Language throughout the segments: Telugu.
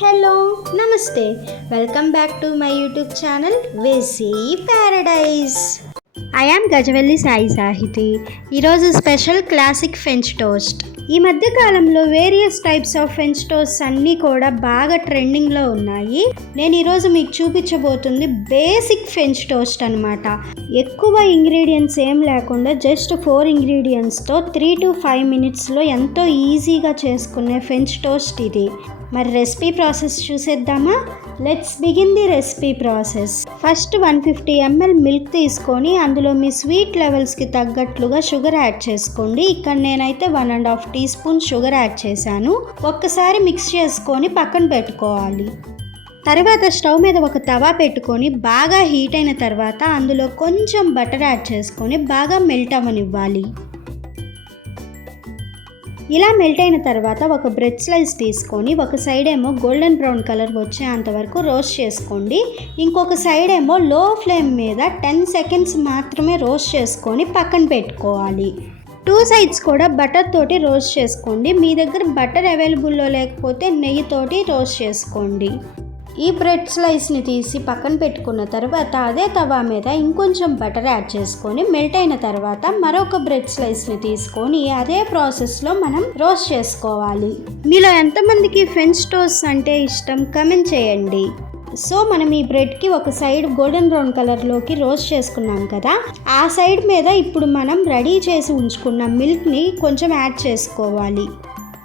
హలో నమస్తే welcome back to my YouTube channel వేసీ paradise. I am Gajavelli Sai Sahiti. ఈరోజు స్పెషల్ క్లాసిక్ ఫ్రెంచ్ టోస్ట్. ఈ మధ్య కాలంలో various types of French toast అన్నీ కూడా బాగా ట్రెండింగ్లో ఉన్నాయి. నేను ఈరోజు మీకు చూపించబోతుంది బేసిక్ ఫ్రెంచ్ టోస్ట్ అనమాట. ఎక్కువ ఇంగ్రీడియంట్స్ ఏం లేకుండా జస్ట్ 4 ఇంగ్రీడియంట్స్తో 3 to 5 మినిట్స్లో ఎంతో ఈజీగా చేసుకునే ఫ్రెంచ్ టోస్ట్ ఇది. మరి రెసిపీ ప్రాసెస్ చూసేద్దామా? Let's begin the recipe process. First 150 ml milk తీసుకొని అందులో మీ స్వీట్ లెవెల్స్కి తగ్గట్లుగా షుగర్ యాడ్ చేసుకోండి. ఇక్కడ నేనైతే 1.5 టీ స్పూన్ షుగర్ యాడ్ చేశాను. ఒక్కసారి మిక్స్ చేసుకొని పక్కన పెట్టుకోవాలి. తర్వాత స్టవ్ మీద ఒక తవా పెట్టుకొని బాగా హీట్ అయిన తర్వాత అందులో కొంచెం బటర్ యాడ్ చేసుకొని బాగా మెల్ట్ అవ్వనివ్వాలి. ఇలా మెల్ట్ అయిన తర్వాత ఒక బ్రెడ్ స్లైస్ తీసుకొని ఒక సైడ్ ఏమో గోల్డెన్ బ్రౌన్ కలర్ వచ్చేంత వరకు రోస్ట్ చేసుకోండి. ఇంకొక సైడ్ ఏమో లో ఫ్లేమ్ మీద 10 సెకండ్స్ మాత్రమే రోస్ట్ చేసుకొని పక్కన పెట్టుకోవాలి. 2 సైడ్స్ కూడా బటర్ తోటి రోస్ట్ చేసుకోండి. మీ దగ్గర బటర్ అవైలబుల్లో లేకపోతే నెయ్యితోటి రోస్ట్ చేసుకోండి. ఈ బ్రెడ్ స్లైస్ని తీసి పక్కన పెట్టుకున్న తర్వాత అదే తవా మీద ఇంకొంచెం బటర్ యాడ్ చేసుకొని మెల్ట్ అయిన తర్వాత మరొక బ్రెడ్ స్లైస్ని తీసుకొని అదే ప్రాసెస్లో మనం రోస్ట్ చేసుకోవాలి. మీలో ఎంతమందికి ఫ్రెంచ్ టోస్ట్ అంటే ఇష్టం కమెంట్ చేయండి. సో మనం ఈ బ్రెడ్కి ఒక సైడ్ గోల్డెన్ బ్రౌన్ కలర్లోకి రోస్ట్ చేసుకున్నాం కదా, ఆ సైడ్ మీద ఇప్పుడు మనం రెడీ చేసి ఉంచుకున్న మిల్క్ని కొంచెం యాడ్ చేసుకోవాలి.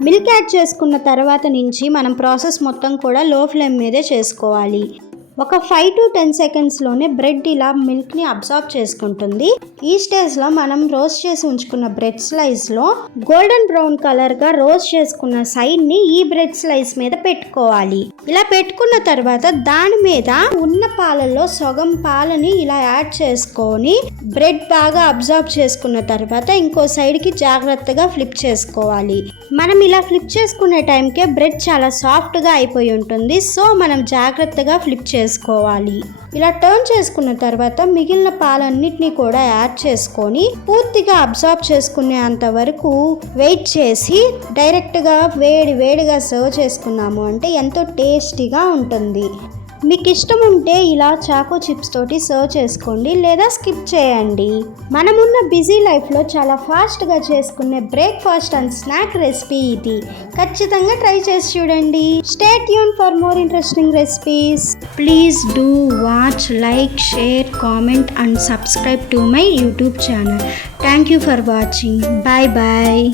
మిల్క్ యాడ్ చేసుకున్న తర్వాత నుంచి మనం ప్రాసెస్ మొత్తం కూడా లో ఫ్లేమ్ మీదే చేసుకోవాలి. ఒక 5 to 10 సెకండ్స్లోనే బ్రెడ్ ఇలా మిల్క్ని అబ్సార్బ్ చేసుకుంటుంది. ఈ స్టేజ్లో మనం రోస్ట్ చేసి ఉంచుకున్న బ్రెడ్ స్లైస్లో గోల్డెన్ బ్రౌన్ కలర్గా రోస్ట్ చేసుకున్న సైడ్ని ఈ బ్రెడ్ స్లైస్ మీద పెట్టుకోవాలి. ఇలా పెట్టుకున్న తర్వాత దాని మీద ఉన్న పాలలో సగం పాలని ఇలా యాడ్ చేసుకొని బ్రెడ్ బాగా అబ్సార్బ్ చేసుకున్న తర్వాత ఇంకో సైడ్కి జాగ్రత్తగా ఫ్లిప్ చేసుకోవాలి. మనం ఇలా ఫ్లిప్ చేసుకునే టైంకే బ్రెడ్ చాలా సాఫ్ట్గా అయిపోయి ఉంటుంది. సో మనం జాగ్రత్తగా ఫ్లిప్ చేసుకోవాలి. ఇలా టర్న్ చేసుకున్న తర్వాత మిగిలిన పాలన్నిటినీ కూడా యాడ్ చేసుకొని పూర్తిగా అబ్సార్బ్ చేసుకునేంత వరకు వెయిట్ చేసి డైరెక్ట్గా వేడిగా సర్వ్ చేసుకున్నాము అంటే ఎంతో టేస్టీగా ఉంటుంది. మీకు ఇష్టం ఉంటే ఇలా చాకో చిప్స్ తోటి సర్వ్ చేసుకోండి లేదా స్కిప్ చేయండి. మనమున్న బిజీ లైఫ్లో చాలా ఫాస్ట్గా చేసుకునే బ్రేక్ఫాస్ట్ అండ్ స్నాక్ రెసిపీ ఇది. ఖచ్చితంగా ట్రై చేసి చూడండి. Stay tune for more interesting recipes. Please do watch, like, share, comment and subscribe to my YouTube channel. Thank you for watching. Bye bye.